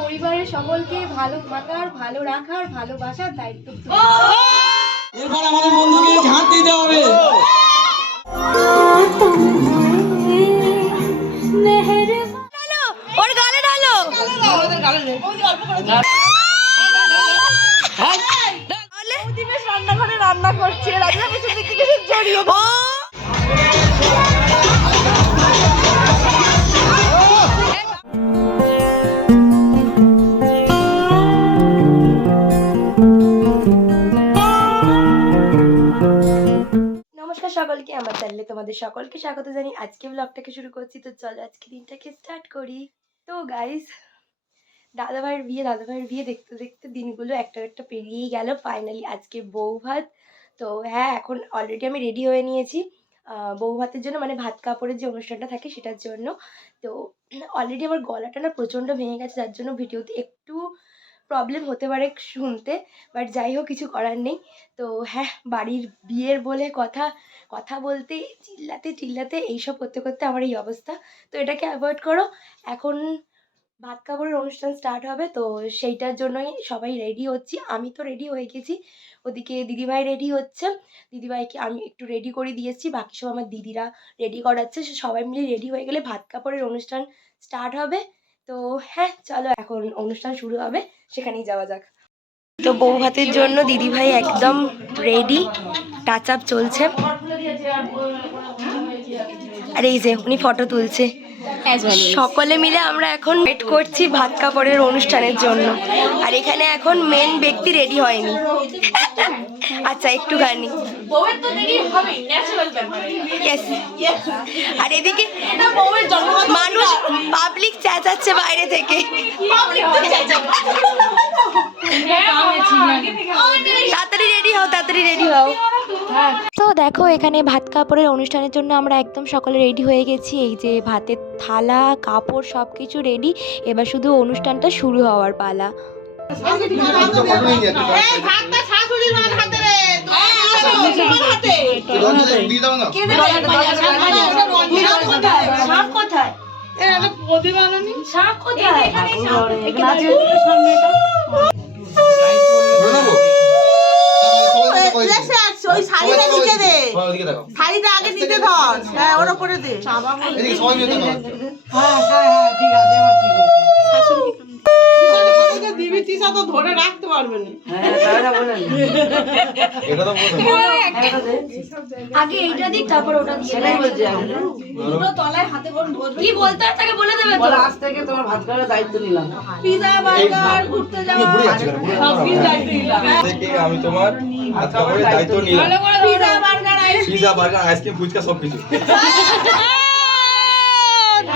পরিবারের সকলকে ভালো থাকার, ভালো রাখার, ভালোবাসার দায়িত্ব। এরপর আমাদের বন্ধুকে ঝাঁট দিতে হবে। ওর গালে ঢালো। রান্নাঘরে রান্না করছে, রান্না পিছন দিক থেকে জড়িয়ে নমস্কার সকলকে, আমার চ্যানেলে তোমাদের সকলকে স্বাগত জানি। আজকে ব্লগটাকে শুরু করছি, তো চলো আজকে দিনটাকে স্টার্ট করি। তো গাইস, দাদাভাইয়ের বিয়ে দেখতে দেখতে দিনগুলো একটা পেরিয়েই গেল। ফাইনালি আজকে বউ ভাত। তো হ্যাঁ, এখন অলরেডি আমি রেডি হয়ে নিয়েছি বউ ভাতের জন্য, মানে ভাত কাপড়ের যে অনুষ্ঠানটা থাকে সেটার জন্য। তো অলরেডি আমার গলাটা না প্রচণ্ড ভেঙে গেছে, যার জন্য ভিডিওতে একটু প্রবলেম হতে পারে শুনতে, বাট যাই হোক, কিছু করার নেই। তো হ্যাঁ, বাড়ির বিয়ের বলে কথা বলতে চিল্লাতে এইসব করতে করতে আমার এই অবস্থা। তো এটাকে অ্যাভয়েড করো। এখন ভাত কাপড়ের অনুষ্ঠান স্টার্ট হবে, তো সেইটার জন্যই সবাই রেডি হচ্ছি। আমি তো রেডি হয়ে গেছি, ওদিকে দিদিভাই রেডি হচ্ছে। দিদিভাইকে আমি একটু রেডি করে দিয়েছি, বাকি সব আমার দিদিরা রেডি করাচ্ছে। সবাই মিলে রেডি হয়ে গেলে ভাত কাপড়ের অনুষ্ঠান স্টার্ট হবে। তো হ্যাঁ, চলো এখন অনুষ্ঠান শুরু হবে, সেখানেই যাওয়া যাক। তো বউ ভাতের জন্য দিদিভাই একদম রেডি, টাচ আপ চলছে। আর এই যে উনি ফটো তুলছে। সকলে মিলে আমরা এখন ওয়েট করছি ভাত কাপড়ের অনুষ্ঠানের জন্য। আর এখানে এখন মেন ব্যক্তি রেডি হয়নি। আচ্ছা, একটুখানি। আর এদিকে মানুষ পাবলিক চেঁচাচ্ছে বাইরে থেকে। তাড়াতাড়ি রেডি হও। তো দেখো, এখানে ভাত কাপড়ের অনুষ্ঠানের জন্য আমরা একদম সকালে রেডি হয়ে গেছি। এই যে ভাতের থালা, কাপড় সব কিছু রেডি। এবার শুধু অনুষ্ঠানটা শুরু হওয়ার পালা। ওই শাড়িটা নিচে দে, শাড়িটা আগে নিচে ধর, হ্যাঁ ওর উপরে দে। ধরে রাখতে পারবে না। আগে এইটা দিক, তারপর ওটা দিয়ে দুটো তলায় হাতে করে কি বলতে হয় তাকে বলে দেবে। তো আজ থেকে তোমার ভাত খাওয়ার দায়িত্ব নিলাম। পিজা, বার্গার, ঘুরতে যাওয়া, সব কিছু দায়িত্ব নিলাম। থেকে আমি তোমার ভাত কাপড়ের দায়িত্ব নিলাম। পিজা, বার্গার, আইসক্রিম, ফুচকা সবকিছু।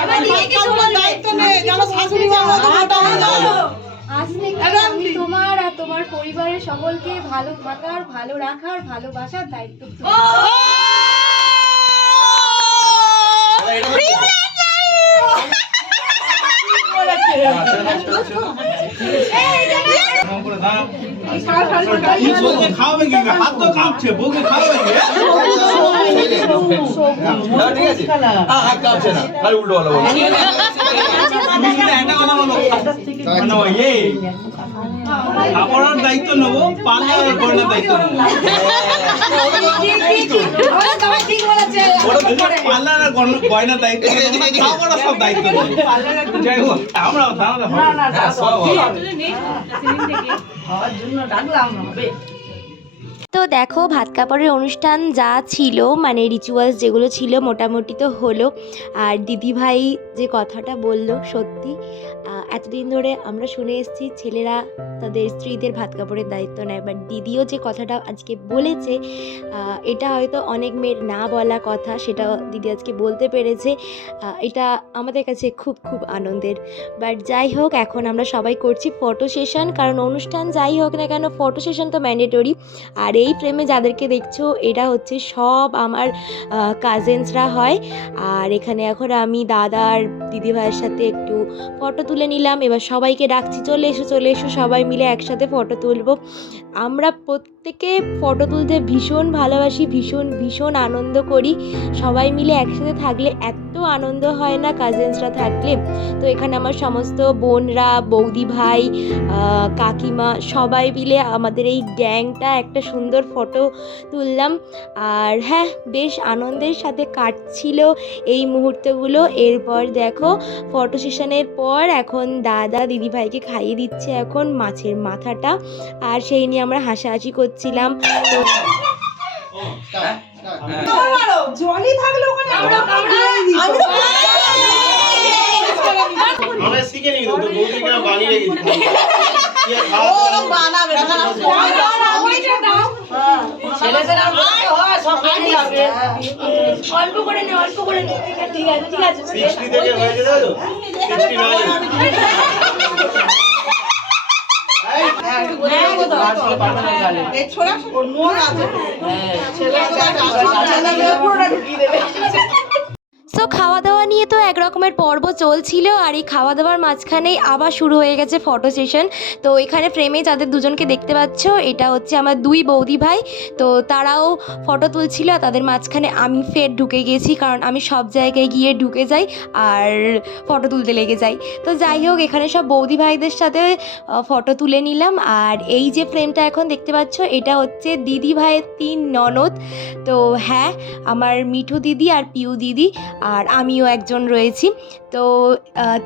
এবার দিদি কিছু বলবে। দায়িত্ব নেই, যেন শাশুড়ি মা মোটা হয়ে যায়। আজ থেকে আমি তোমার আর তোমার পরিবারের সকলকে ভালো থাকার, ভালো রাখার, ভালোবাসার দায়িত্ব। খাওয়াবে কি? হাত তো কাঁপছে, বউকে খাওয়াবে কি? ঠিক আছে, হাত কাঁপছে না, খালি উল্টো ভালো বলো। খাবারের দায়িত্ব নেবো, পার্লারের গয়নার দায়িত্ব নেবো। পার্লারের গয়নার দায়িত্ব, খাবারের সব দায়িত্ব নেবো। যাই হোক, আমরা তো দেখো, ভাত কাপড়ের অনুষ্ঠান যা ছিল, মানে রিচুয়ালস যেগুলো ছিল মোটামুটি তো হলো। আর দিদিভাই যে কথাটা বললো, সত্যি এতদিন ধরে আমরা শুনে এসেছি ছেলেরা তাদের স্ত্রীদের ভাত কাপড়ের দায়িত্ব নেয়, বাট দিদিও যে কথাটা আজকে বলেছে, এটা হয়তো অনেক মেয়ের না বলা কথা, সেটা দিদি আজকে বলতে পেরেছে। এটা আমাদের কাছে খুব খুব আনন্দের। বাট যাই হোক, এখন আমরা সবাই করছি ফটো সেশন, কারণ অনুষ্ঠান যাই হোক না কেন, ফটো সেশন তো ম্যান্ডেটরি। আর এই ফ্রেমে যাদেরকে দেখছো এরা হচ্ছে সব আমার কাজিনসরা হয়। আর এখানে এখন আমি দাদা আর দিদিভাইয়ের সাথে একটু ফটো তুলে নিলাম। এবার সবাইকে ডাকছি, চলে এসো সবাই মিলে একসাথে ফটো তুলবো। আমরা প্রত্যেকে ফটো তুলতে ভীষণ ভালোবাসি, ভীষণ আনন্দ করি। সবাই মিলে একসাথে থাকলে এত আনন্দ হয় না কাজিনসরা থাকলে। তো এখানে আমার সমস্ত বোনরা, বৌদি ভাই, কাকিমা সবাই মিলে আমাদের এই গ্যাংটা একটা সুন্দর ফটো তুললাম। আর হ্যাঁ, বেশ আনন্দের সাথে কাটছিল এই মুহূর্তগুলো। এরপর দেখো ফটো সেশনের পর এখন দাদা দিদিভাইকে খাইয়ে দিচ্ছে এখন মাছের মাথাটা, আর সেই নিয়ে আমরা হাসাহাসি করছিলাম। তো জলই থাকলে ওখানে আমরা শিখে নিই তো বৌদিকে না বানিয়ে রেখেছি কি আর খাওয়া ও বানাবে না ছেলেদের হয় সব খাই হবে অল্প করে নে ঠিক আছে 60 থেকে হয়েছে তো 69 এই ছোড়া ওর মন আছে সো খাওয়া দাওয়া নিয়ে তো এক রকমের পর্ব চলছিল, আর এই খাওয়া দাওয়ার মাঝখানেই আবার শুরু হয়ে গেছে ফটো সেশন। তো এখানে ফ্রেমে যাদের দুজনকে দেখতে পাচ্ছ এটা হচ্ছে আমার দুই বৌদি ভাই। তো তারাও ফটো তুলছিল, আর তাদের মাঝখানে আমি ফের ঢুকে গেছি, কারণ আমি সব জায়গায় গিয়ে ঢুকে যাই আর ফটো তুলতে লেগে যাই। তো যাই হোক, এখানে সব বৌদি ভাইদের সাথে ফটো তুলে নিলাম। আর এই যে ফ্রেমটা এখন দেখতে পাচ্ছ এটা হচ্ছে দিদি ভাইয়ের 3 ননদ। তো হ্যাঁ, আমার মিঠু দিদি আর পিউ দিদি আর আমিও একজন রয়েছি। তো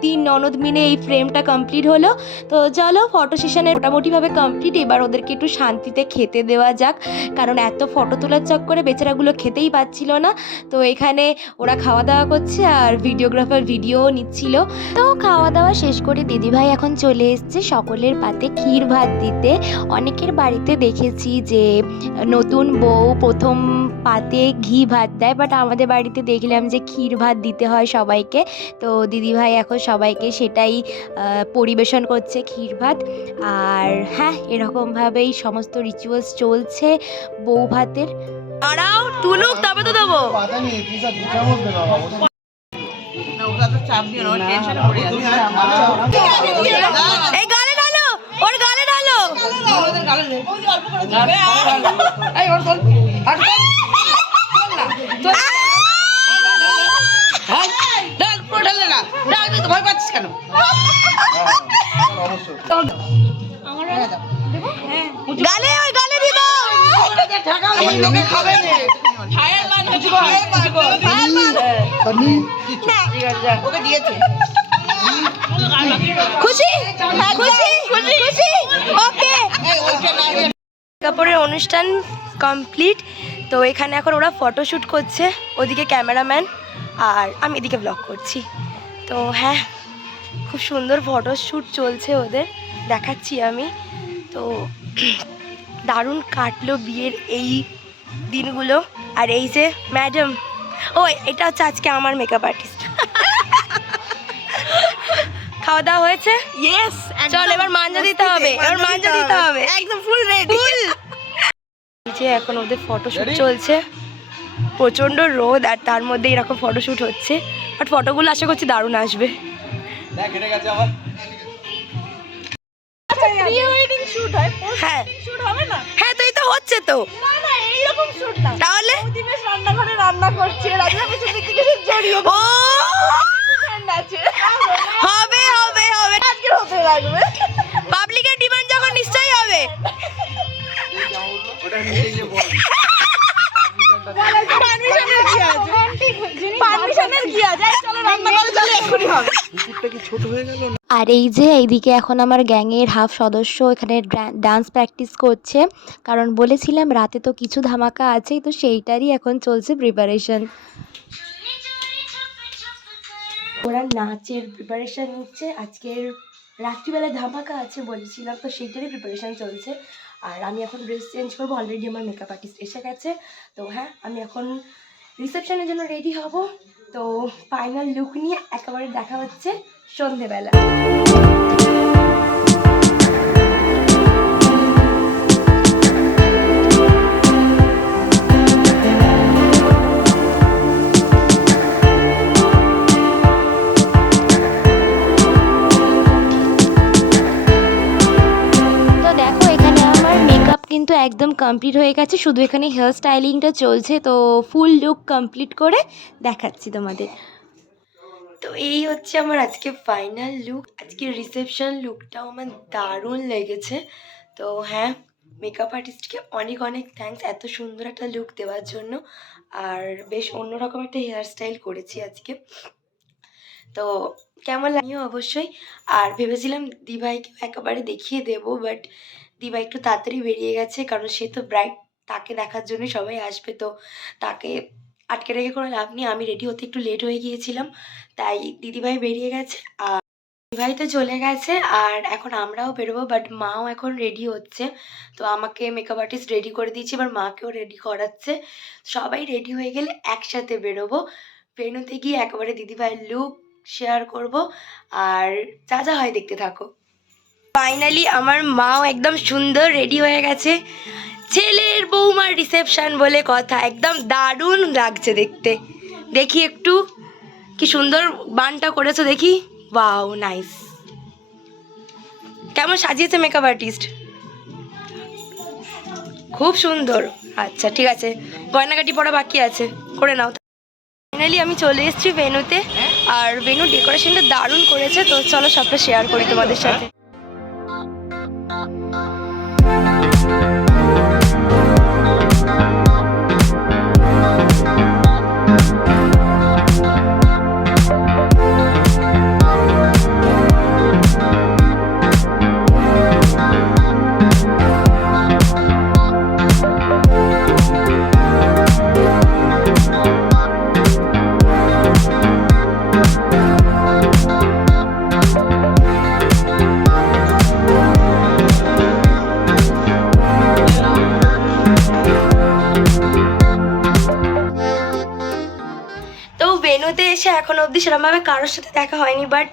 3 ননদ মিলে এই ফ্রেমটা কমপ্লিট হলো। তো চলো ফটো সেশনের মোটামুটিভাবে কমপ্লিট। এবার ওদেরকে একটু শান্তিতে খেতে দেওয়া যাক, কারণ এত ফটো তোলার চক্করে বেচারাগুলো খেতেই পাচ্ছিল না। তো এখানে ওরা খাওয়া দাওয়া করছে আর ভিডিওগ্রাফার ভিডিও নিচ্ছিল। তো খাওয়া দাওয়া শেষ করে দিদিভাই এখন চলে এসছে সকলের পাতে ক্ষীর ভাত দিতে। অনেকের বাড়িতে দেখেছি যে নতুন বউ প্রথম পাতে ঘি ভাত দেয়, বাট আমাদের বাড়িতে দেখলাম যে ক্ষীর ভাত দিতে হয় সবাইকে। তো দিদিভাই এখন সবাইকে সেটাই পরিবেশন করছে, ক্ষীর ভাত। আর হ্যাঁ, এরকমভাবেই সমস্ত রিচুয়ালস চলছে বউ ভাতের। দাঁড়াও, তুলুক তবে তো দেবো। ওটা তো চাপ দিয়ে ওর টেনশনে পড়ে আছে এই গালে ঢালো, ওর গালে ঢালো। ওদের গালে দে অল্প করে দিবে এই ওর বল আর চল না হ্যাঁ ডাল পুরো ঢালে না ডাল তুই তো ভয় পাচ্ছিস কেন আমার দেবো হ্যাঁ গালে, ওই গালে দিব। ঢাকা ওই লোকে খাবে না ফায়ার মান হচ্ছে ফায়ার মান না ওকে দিয়েছে খুশি খুশি খুশি ওকে। কাপড়ের অনুষ্ঠান কমপ্লিট। তো এখানে এখন ওরা ফটোশ্যুট করছে, ওদিকে ক্যামেরাম্যান আর আমি এদিকে ব্লগ করছি। তো হ্যাঁ, খুব সুন্দর ফটোশ্যুট চলছে ওদের, দেখাচ্ছি আমি। তো দারুণ কাটলো বিয়ের এই দিনগুলো। আর এই যে ম্যাডাম, ও এটা হচ্ছে আজকে আমার মেকআপ আর্টিস্ট। খাওয়া দাওয়া হয়েছে? ইয়েস চল এবার মাঞ্জা দিতে হবে, একদম ফুল রেডি যে এখন ওদের ফটোশ্যুট চলছে। প্রচণ্ড রোদ আর তার মধ্যে এরকম ফটোশ্যুট হচ্ছে, বাট ফটোগুলো আশা করছি দারুণ আসবে। দেখ এটা গেছে আবার প্রি ওয়েডিং শুট হয় হ্যাঁ শুট হবে না হ্যাঁ, তো এই তো হচ্ছে তো। না না এইরকম শুট না তাহলে দিবেশ রান্নাঘরে রান্না করছে রান্না পিছন দিকে কিছু জড়িয়ে ও আছে হবে হবে হবে, আজকে হতে লাগবে পাবলিকের ডিমান্ড যখন নিশ্চয়ই হবে। ওটা নিয়ে যে বল পারমিশনের কি আছে পারমিশনের কি আছে চলো রান্না করে চলে এক্ষুনি হবে কুকুরটা কি ছোট হয়ে গেল না? আর এই যে এইদিকে এখন আমার গ্যাংয়ের হাফ সদস্য এখানে ডান্স প্র্যাকটিস করছে, কারণ বলেছিলাম রাতে তো কিছু ধামাকা আছেই, তো সেইটারই এখন চলছে প্রিপারেশন। ওরা নাচের প্রিপারেশন নিচ্ছে, আজকের রাত্রিবেলা ধামাকা আছে বলেছিলাম, তো সেইটারই প্রিপারেশন চলছে। আর আমি এখন ড্রেস চেঞ্জ করবো, অলরেডি আমার মেকআপ আর্টিস্ট এসে গেছে। তো হ্যাঁ, আমি এখন রিসেপশনের জন্য রেডি হব। তো ফাইনাল লুক নিয়ে একেবারে দেখা হচ্ছে সন্ধেবেলা। একদম কমপ্লিট হয়ে গেছে, শুধু এখানে হেয়ার স্টাইলিংটা চলছে। তো ফুল লুক কমপ্লিট করে দেখাচ্ছি তোমাদের। তো এই হচ্ছে আমার আজকে ফাইনাল লুক। আজকে রিসেপশন লুকটাও আমার দারুণ লেগেছে। তো হ্যাঁ, মেকআপ আর্টিস্টকে অনেক অনেক থ্যাঙ্কস এত সুন্দর একটা লুক দেওয়ার জন্য। আর বেশ অন্যরকম একটা হেয়ার স্টাইল করেছি আজকে। তো কেমন লাগেও অবশ্যই। আর ভেবেছিলাম দিভাইকেও একেবারে দেখিয়ে দেবো, বাট দিভাই একটু তাড়াতাড়ি বেরিয়ে গেছে, কারণ সে তো ব্রাইড, তাকে দেখার জন্য সবাই আসবে। তো তাকে আটকে রেখে কোনো লাভ নেই। আমি রেডি হতে একটু লেট হয়ে গিয়েছিলাম, তাই দিদিভাই বেরিয়ে গেছে আর দিদিভাই তো চলে গেছে। আর এখন আমরাও বেরোবো, বাট মাও এখন রেডি হচ্ছে। তো আমাকে মেকআপ আর্টিস্ট রেডি করে দিয়েছি, এবার মাকেও রেডি করাচ্ছে। সবাই রেডি হয়ে গেলে একসাথে বেরোবো, ভেন্যুতে গিয়ে একেবারে দিদিভাইয়ের লুক শেয়ার করব। আর যা যা হয় দেখতে থাকো। ফাইনালি আমার মাও একদম সুন্দর রেডি হয়ে গেছে। ছেলের বৌমার রিসেপশন বলে কথা, একদম দারুণ লাগছে দেখতে। দেখি একটু কি সুন্দর বানটা করেছো দেখি। Wow, nice. কেমন সাজিয়েছে মেকআপ আর্টিস্ট? খুব সুন্দর। আচ্ছা ঠিক আছে, গয়নাগাটি পরা বাকি আছে, করে নাও। ফাইনালি আমি চলে এসেছি ভেন্যুতে, আর ভেন্যু ডেকোরেশনটা দারুণ করেছে। তো চলো সবটা শেয়ার করি তোমাদের সাথে। তো ভেন্যুতে এসে এখনো অবধি সেরকমভাবে কারোর সাথে দেখা হয়নি, বাট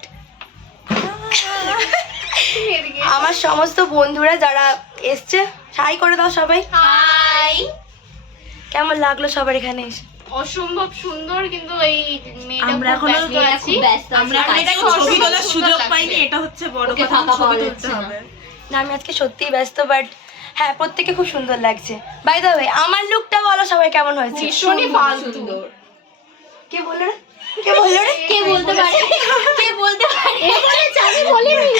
আমার সমস্ত বন্ধুরা যারা এসছে, হাই করে দাও সবাই। হাই। কেমন লাগলো সবার এখানে এসে? অসম্ভব সুন্দর, কিন্তু এই আমরা এখনো আছি। আমরা এখন ছবি তোলার সুযোগ পাইনি, এটা হচ্ছে বড় কথা। ছবি তুলতে হবে না, আমি আজকে সত্যিই ব্যস্ত, বাট হ্যাঁ প্রত্যেকে খুব সুন্দর লাগছে। বাই দ্য ওয়ে, আমার লুকটা বলো সবাই কেমন হয়েছে? ভীষণই ফালতু। কে বললো রে? কে বললো রে? কে বলতে পারে? কে বলতে পারে? আমি বলিনি।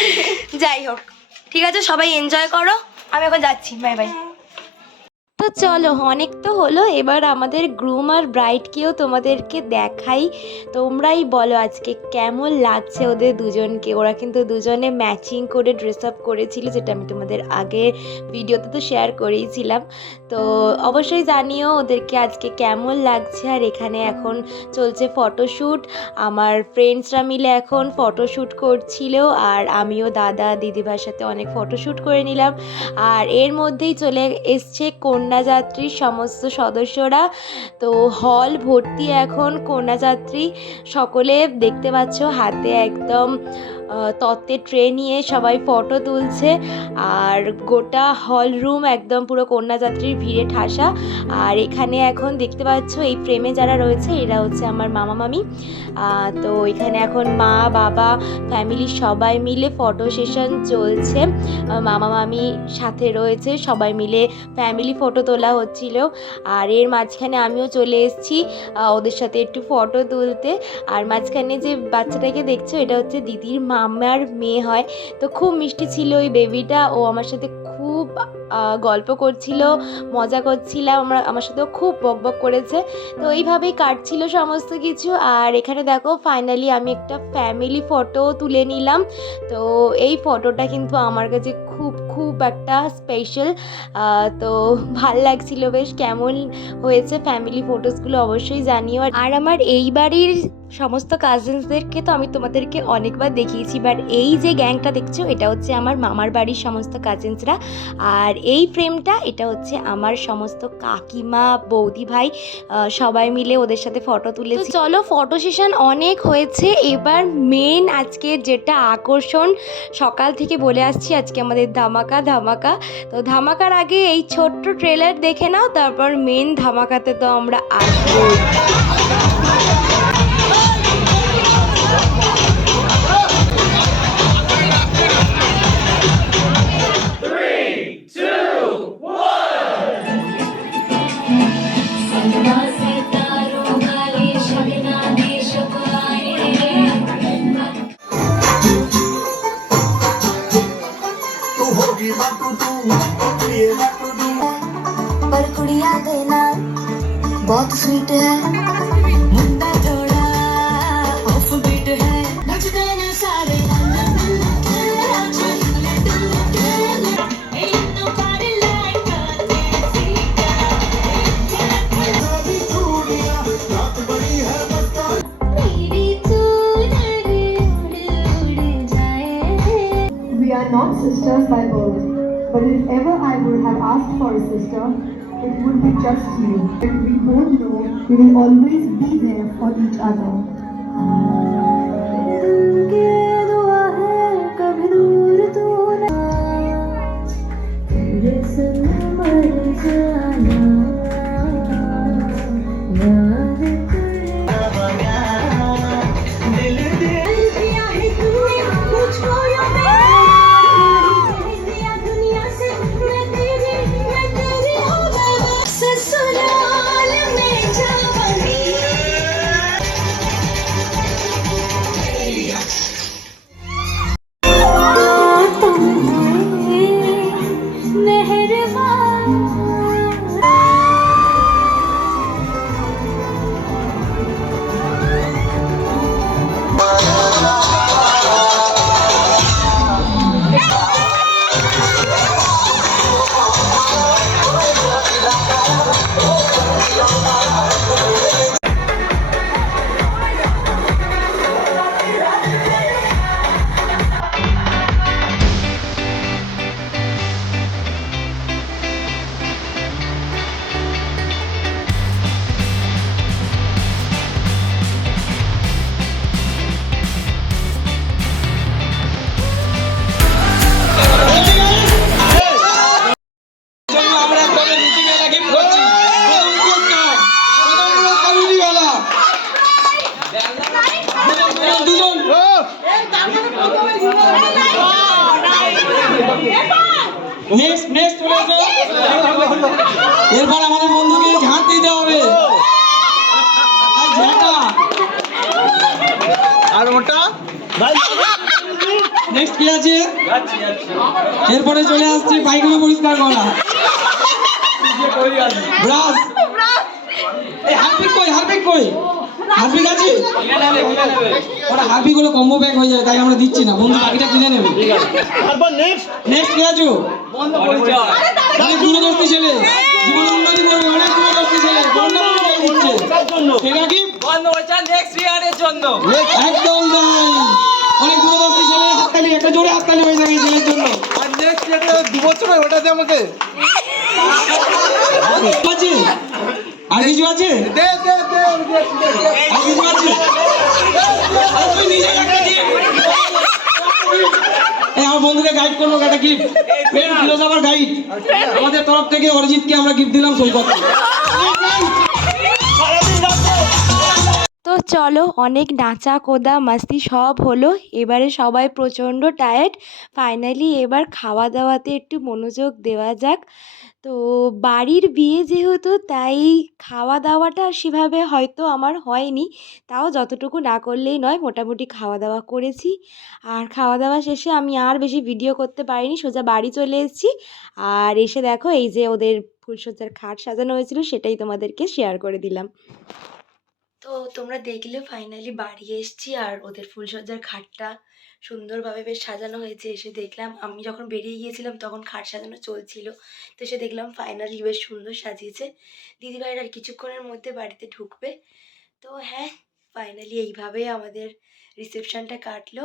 যাই হোক, ঠিক আছে, সবাই এনজয় করো, আমি এখন যাচ্ছি। Bye bye. তো চলো, অনেক তো হলো, এবার আমাদের গ্রুম আর ব্রাইডকেও তোমাদেরকে দেখাই। তোমরাই বলো আজকে কেমন লাগছে ওদের দুজনকে। ওরা কিন্তু দুজনে ম্যাচিং করে ড্রেস আপ করেছিল, যেটা আমি তোমাদের আগের ভিডিওতে তো শেয়ার করেইছিলাম। তো অবশ্যই জানিও ওদেরকে আজকে কেমন লাগছে। আর এখানে এখন চলছে ফটোশ্যুট, আমার ফ্রেন্ডসরা মিলে এখন ফটোশ্যুট করছিল, আর আমিও দাদা দিদিভাইয়ের সাথে অনেক ফটোশ্যুট করে নিলাম। আর এর মধ্যেই চলে এসছে কন্যাযাত্রীর সমস্ত সদস্যরা। তো হল ভর্তি এখন কন্যাযাত্রী, সকলে দেখতে পাচ্ছ হাতে একদম তত্ত্বের ট্রে নিয়ে সবাই ফটো তুলছে। আর গোটা হল রুম একদম পুরো কন্যাযাত্রীর ভিড়ে ঠাসা। আর এখানে এখন দেখতে পাচ্ছ এই ফ্রেমে যারা রয়েছে এরা হচ্ছে আমার মামা মামি। তো এখানে এখন মা বাবা ফ্যামিলির সবাই মিলে ফটো সেশন চলছে। মামা মামি সাথে রয়েছে, সবাই মিলে ফ্যামিলি ফটো তোলা হচ্ছিল। আর এর মাঝখানে আমিও চলে এসেছি ওদের সাথে একটু ফটো তুলতে। আর মাঝখানে যে বাচ্চাটাকে দেখছো এটা হচ্ছে দিদির মামার মেয়ে হয়। তো খুব মিষ্টি ছিল ওই বেবিটা, ও আমার সাথে খুব গল্প করছিল, মজা করছিলাম, আমার সাথেও খুব বকবক করেছে। তো এইভাবেই কাটছিল সমস্ত কিছু। আর এখানে দেখো ফাইনালি আমি একটা ফ্যামিলি ফটো তুলে নিলাম। তো এই ফটোটা কিন্তু আমার কাছে খুব খুব একটা স্পেশাল। তো ভাল লাগছিল বেশ। কেমন হয়েছে ফ্যামিলি ফটোসগুলো অবশ্যই জানিও। আর আমার এই বাড়ির সমস্ত কাজিনসদেরকে তো আমি তোমাদেরকে অনেকবার দেখিয়েছি, বাট এই যে গ্যাংটা দেখছো এটা হচ্ছে আমার মামার বাড়ির সমস্ত কাজিনসরা। আর এই ফ্রেমটা এটা হচ্ছে আমার সমস্ত কাকিমা বৌদি ভাই, সবাই মিলে ওদের সাথে ফটো তুলেছি। চলো, ফটো সেশন অনেক হয়েছে, এবার মেন আজকে যেটা আকর্ষণ, সকাল থেকে বলে আসছি আজকে আমাদের ধামাকা ধামাকা। তো ধামাকার আগে এই ছোট্ট ট্রেলার দেখে নাও, তারপর মেন ধামাকাতে তো আমরা আসবো। Three, two, one. पर कुड़िया देना बहुत स्वीट है मुंडा थोड़ा ऑफ बीट है नच देना सारे We are not sisters by birth, but if ever I would have asked for a sister, it would be just you. And we both know we will always be there for each other. ससुराल में जावनी আমরা একটা রুটি মেলা gift করছি। প্রথম পুরস্কার, রুটি মেলা। দুজন নেক্সট চলে আসো। এরপর আমাদের বন্ধুকে ঝাঁট দিতে হবে। আর ঝাঁটা আর ওটা নেক্সট কি আছে? এরপরে চলে আসছে পায়খানা পরিষ্কার করা। ব্রাশ। এই হারপিক কই? হারপিক আছে? ওরা হারপিক গুলো কম্বো প্যাক হয়ে যায়, তাই আমরা দিচ্ছি না। বন্ধু বাকিটা কিনে নেবে। তারপর নেক্সট কি আছে? অনেক দূরদর্শী ছেলে, জীবনে উন্নতি করবে। অনেক দূরদর্শী ছেলে বন্ধু দিচ্ছে। সেটা কি নেক্সট ইয়ারের জন্য একদম তাই। অনেক দূরদর্শী ছেলে, হাততালি, একটা জোরে হাততালি হয়ে যাবে এই ছেলের জন্য। আর নেক্সট যেটা 2 বছর হয় ওটা দে আমাকে। আছে? আর কিছু আছে? দে আর কিছু আছে? আর তুই নিজে একটা gift। এই আমার বন্ধুকে গাইড করবো, একটা গিফট। ফ্রেন্ড ফিলোসফার গাইড আমাদের তরফ থেকে অরিজিৎকে আমরা গিফট দিলাম সৈকত। তো চলো, অনেক নাচা কোদা মাস্তি সব হলো। এবারে সবাই প্রচণ্ড টায়ার্ড। ফাইনালি এবার খাওয়া দাওয়াতে একটু মনোযোগ দেওয়া যাক। তো বাড়ির বিয়ে যেহেতু, তাই খাওয়া দাওয়াটা সেভাবে হয়তো আমার হয়নি, তাও যতটুকু না করলেই নয়, মোটামুটি খাওয়া দাওয়া করেছি। আর খাওয়া দাওয়া শেষে আমি আর বেশি ভিডিও করতে পারিনি, সোজা বাড়ি চলে এসেছি। আর এসে দেখো এই যে ওদের ফুলসজ্জার খাট সাজানো হয়েছিল, সেটাই তোমাদেরকে শেয়ার করে দিলাম। তো তোমরা দেখলে ফাইনালি বাড়ি এসেছি, আর ওদের ফুলসজ্জার খাটটা সুন্দরভাবে বেশ সাজানো হয়েছে। এসে দেখলাম, আমি যখন বেরিয়ে গিয়েছিলাম তখন খাট সাজানো চলছিল, তো এসে দেখলাম ফাইনালি বেশ সুন্দর সাজিয়েছে। দিদিভাইয়ের আর কিছুক্ষণের মধ্যে বাড়িতে ঢুকবে। তো হ্যাঁ, ফাইনালি এইভাবে আমাদের রিসেপশনটা কাটলো।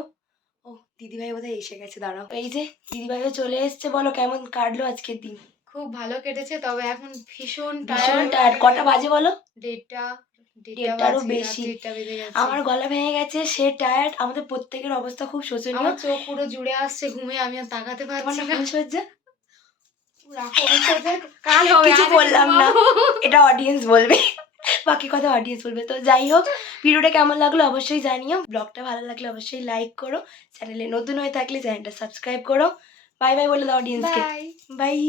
ও দিদিভাই বোধহয় এসে গেছে, দাঁড়াও। এই যে দিদিভাইও চলে এসছে। বলো কেমন কাটলো আজকের দিন? খুব ভালো কেটেছে, তবে এখন ভীষণ ভীষণ টায়ার্ড। কটা বাজে বলো? দেড়টারও বেশি। বেজে গেছে। আমার গলা ভেঙে গেছে, সে টায়ার্ড। আমাদের প্রত্যেকের অবস্থা খুব শোচনীয়। আমার চোখ পুরো জুড়ে আসছে ঘুমে, আমি আর তাকাতে তোমার পারছি না না। ফুলসজ্জা? কাল হবে, কিছু আজ বললাম না, ঘুমাবো। এটা অডিয়েন্স বলবে, বাকি কথা অডিয়েন্স বলবে। তো যাই হোক, ভিডিওটা কেমন লাগলো অবশ্যই জানিও। ব্লগটা ভালো লাগলে অবশ্যই লাইক করো, চ্যানেলে নতুন হয়ে থাকলে চ্যানেলটা সাবস্ক্রাইব করো। বাই বাই বলে দাও অডিয়েন্সকে। বাই। বাই।